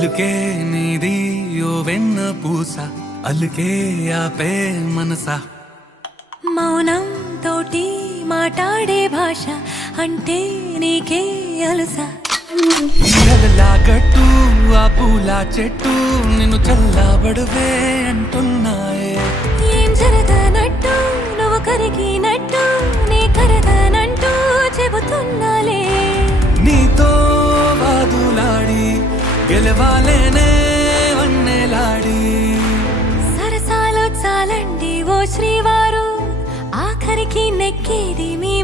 పలుకే నీది ఓ వెన్న పూస అలుకే ఆపే మనసా. మౌనం తోటి మాట్లాడే భాష అంటే నీకే అలుసా. ఇయ్యలలా గట్టు ఆ పూల చెట్టు నిన్ను చల్లబడువే అంటున్నాయే. ఏం జరగనట్టు గెలవాలేనే వన్నెలాడి. సరసాలో చాలండి ఓ శ్రీవారు. ఆఖరికి నెక్కేది మీ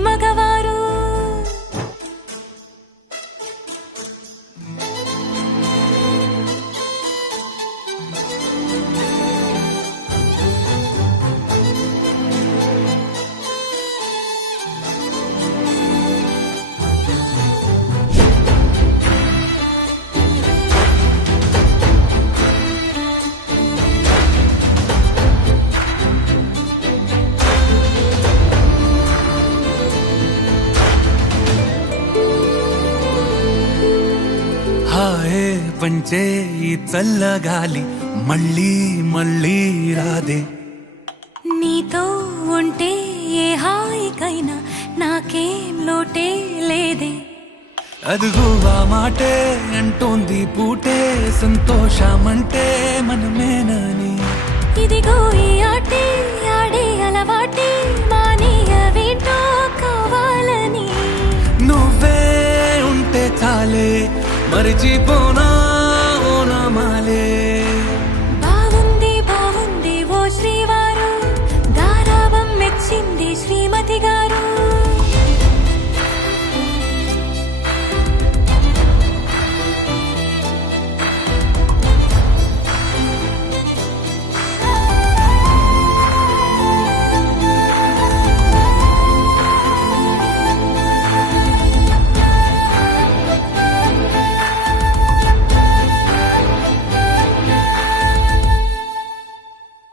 హాయే పంచే ఈ చల్లగాలి మళ్ళీ మళ్ళీ రాదే. నీతో ఉంటే ఏ హాయికైనా నాకేం లోటే లేదే. అదుగు ఆ మాటే అంటోంది పూటే సంతోషమంటే మనమేనని. ఇదిగో ఈ ఆటే ఆడే কালে মর জীবনা